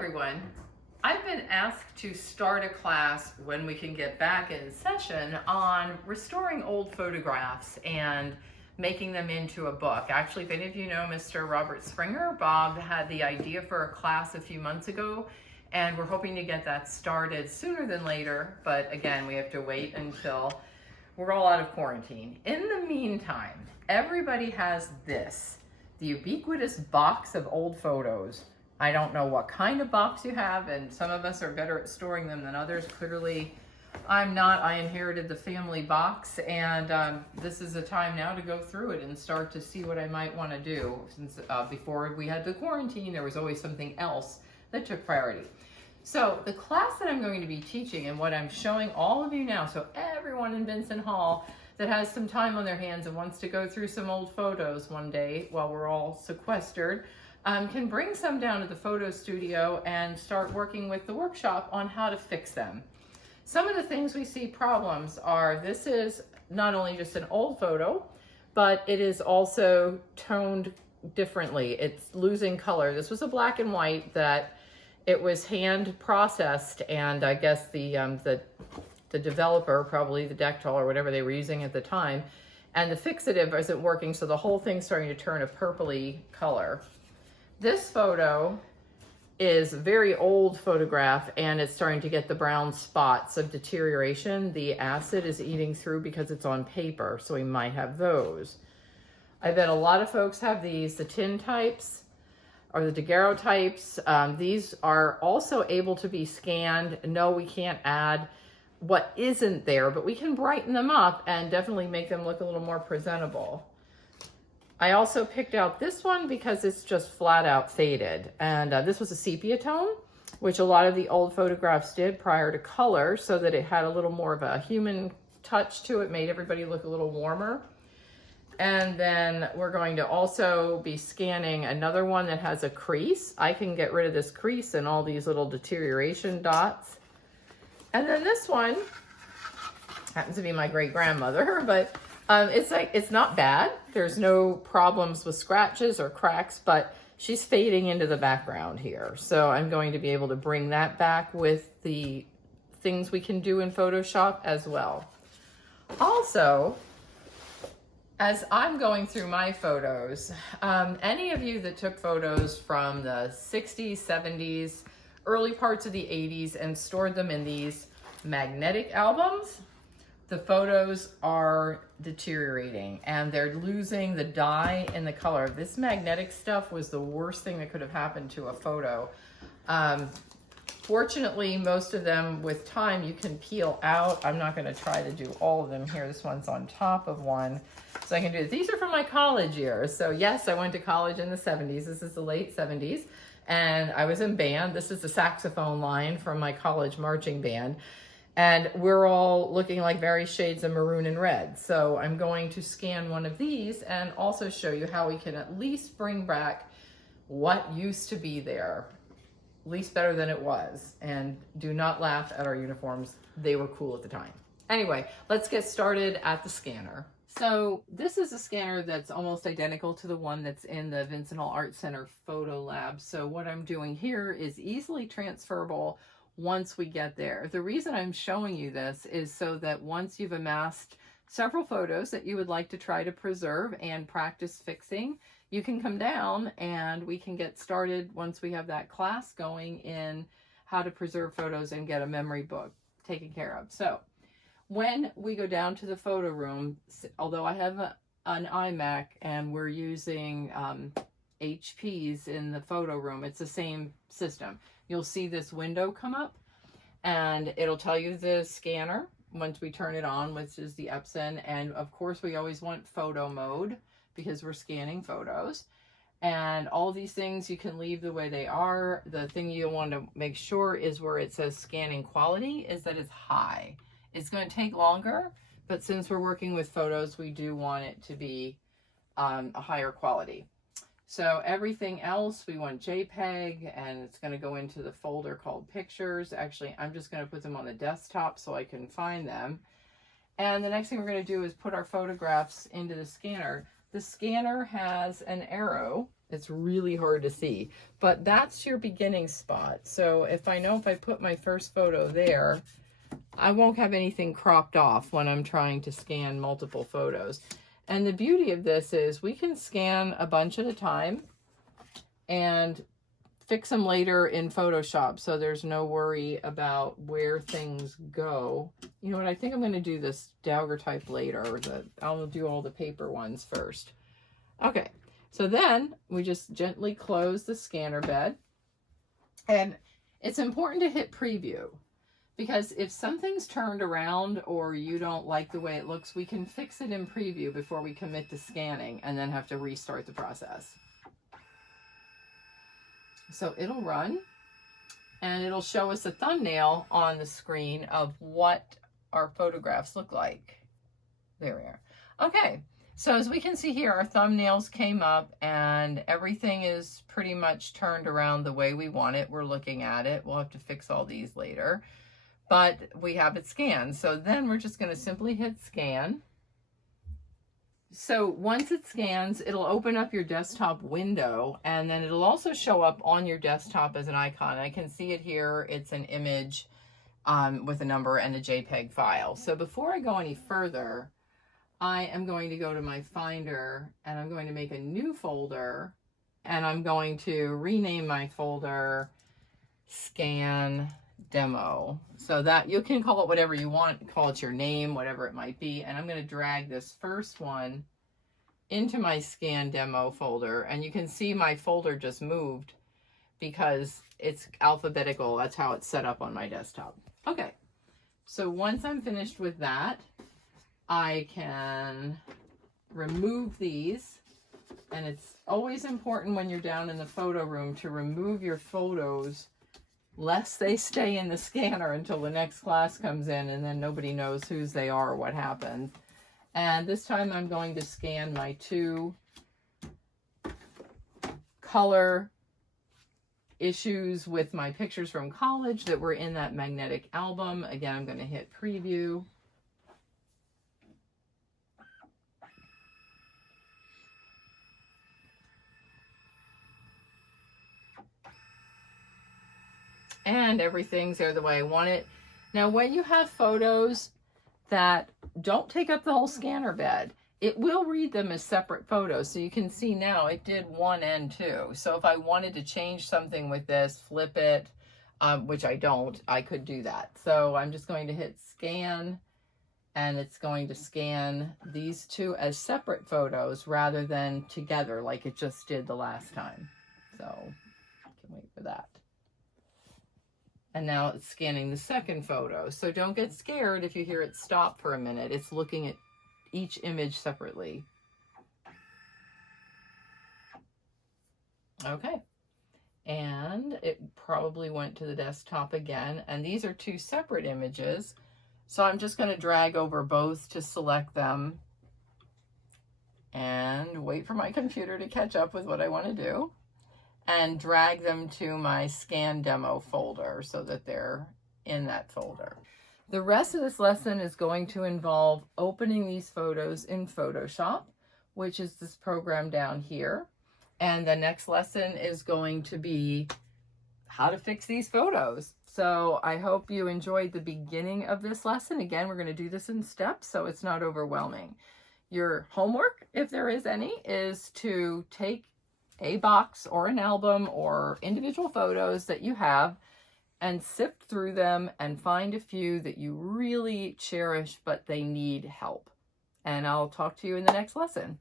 everyone. I've been asked to start a class when we can get back in session on restoring old photographs and making them into a book. Actually, if any of you know Mr. Robert Springer, Bob had the idea for a class a few months ago, and we're hoping to get that started sooner than later. But again, we have to wait until we're all out of quarantine. In the meantime, everybody has this, the ubiquitous box of old photos. I don't know what kind of box you have, and some of us are better at storing them than others. Clearly, I'm not. I inherited the family box, and this is a time now to go through it and start to see what I might want to do. Since before we had the quarantine, there was always something else that took priority. So the class that I'm going to be teaching and what I'm showing all of you now, so everyone in Vinson Hall that has some time on their hands and wants to go through some old photos one day while we're all sequestered, can bring some down to the photo studio and start working with the workshop on how to fix them. Some of the things we see problems are, this is not only just an old photo, but it is also toned differently. It's losing color. This was a black and white that it was hand processed, and I guess the developer, probably the Dectal or whatever they were using at the time, and the fixative isn't working, so the whole thing's starting to turn a purpley color. This photo is a very old photograph, and it's starting to get the brown spots of deterioration. The acid is eating through because it's on paper, so we might have those. I bet a lot of folks have these, the tin types or the daguerreotypes. These are also able to be scanned. No, we can't add what isn't there, but we can brighten them up and definitely make them look a little more presentable. I also picked out this one because it's just flat out faded. And this was a sepia tone, which a lot of the old photographs did prior to color, so that it had a little more of a human touch to it, made everybody look a little warmer. And then we're going to also be scanning another one that has a crease. I can get rid of this crease and all these little deterioration dots. And then this one happens to be my great grandmother, but it's not bad. There's no problems with scratches or cracks, but she's fading into the background here. So I'm going to be able to bring that back with the things we can do in Photoshop as well. Also, as I'm going through my photos, any of you that took photos from the 60s, 70s, early parts of the 80s and stored them in these magnetic albums, the photos are deteriorating and they're losing the dye and the color. This magnetic stuff was the worst thing that could have happened to a photo. Fortunately, most of them with time you can peel out. I'm not going to try to do all of them here. This one's on top of one, so I can do it. These are from my college years. So yes, I went to college in the 70s. This is the late 70s, and I was in band. This is the saxophone line from my college marching band. And we're all looking like various shades of maroon and red. So I'm going to scan one of these and also show you how we can at least bring back what used to be there, at least better than it was. And do not laugh at our uniforms. They were cool at the time. Anyway, let's get started at the scanner. So this is a scanner that's almost identical to the one that's in the Vinson Hall Art Center photo lab. So what I'm doing here is easily transferable once we get there. The reason I'm showing you this is so that once you've amassed several photos that you would like to try to preserve and practice fixing, you can come down and we can get started once we have that class going in how to preserve photos and get a memory book taken care of. So when we go down to the photo room, although I have an iMac and we're using HPs in the photo room, it's the same system. You'll see this window come up and it'll tell you the scanner once we turn it on, which is the Epson. And of course we always want photo mode because we're scanning photos. And all these things you can leave the way they are. The thing you want to make sure is where it says scanning quality is that it's high. It's going to take longer, but since we're working with photos, we do want it to be a higher quality. So everything else, we want JPEG, and it's going to go into the folder called Pictures. Actually, I'm just going to put them on the desktop so I can find them. And the next thing we're going to do is put our photographs into the scanner. The scanner has an arrow It's really hard to see, but that's your beginning spot. So if I know if I put my first photo there, I won't have anything cropped off when I'm trying to scan multiple photos. And the beauty of this is we can scan a bunch at a time and fix them later in Photoshop, so there's no worry about where things go. You know what, I think I'm going to do this daguerreotype later. I'll do all the paper ones first. Okay, so then we just gently close the scanner bed. And it's important to hit preview, because if something's turned around or you don't like the way it looks, we can fix it in preview before we commit to scanning and then have to restart the process. So it'll run and it'll show us a thumbnail on the screen of what our photographs look like. There we are. Okay, so as we can see here, our thumbnails came up and everything is pretty much turned around the way we want it. We're looking at it. We'll have to fix all these later, but we have it scanned. So then we're just going to simply hit scan. So once it scans, it'll open up your desktop window, and then it'll also show up on your desktop as an icon. I can see it here. It's an image with a number and a JPEG file. So before I go any further, I am going to go to my Finder and I'm going to make a new folder, and I'm going to rename my folder Scan Demo, so that you can call it whatever you want, call it your name, whatever it might be. And I'm going to drag this first one into my Scan Demo folder, and you can see my folder just moved because it's alphabetical. That's how it's set up on my desktop. Okay, so once I'm finished with that, I can remove these. And it's always important when you're down in the photo room to remove your photos lest they stay in the scanner until the next class comes in and then nobody knows whose they are or what happened. And this time I'm going to scan my 2 color issues with my pictures from college that were in that magnetic album. Again, I'm going to hit preview. And everything's there the way I want it. Now, when you have photos that don't take up the whole scanner bed, it will read them as separate photos. So you can see now it did 1 and 2. So if I wanted to change something with this, flip it, which I don't, I could do that. So I'm just going to hit scan, and it's going to scan these 2 as separate photos rather than together like it just did the last time. So I can wait for that. And now it's scanning the second photo. So don't get scared if you hear it stop for a minute. It's looking at each image separately. Okay. And it probably went to the desktop again. And these are 2 separate images. So I'm just going to drag over both to select them and wait for my computer to catch up with what I want to do, and drag them to my Scan Demo folder so that they're in that folder. The rest of this lesson is going to involve opening these photos in Photoshop, which is this program down here. And the next lesson is going to be how to fix these photos. So I hope you enjoyed the beginning of this lesson. Again, we're going to do this in steps so it's not overwhelming. Your homework, if there is any, is to take a box or an album or individual photos that you have and sift through them and find a few that you really cherish, but they need help. And I'll talk to you in the next lesson.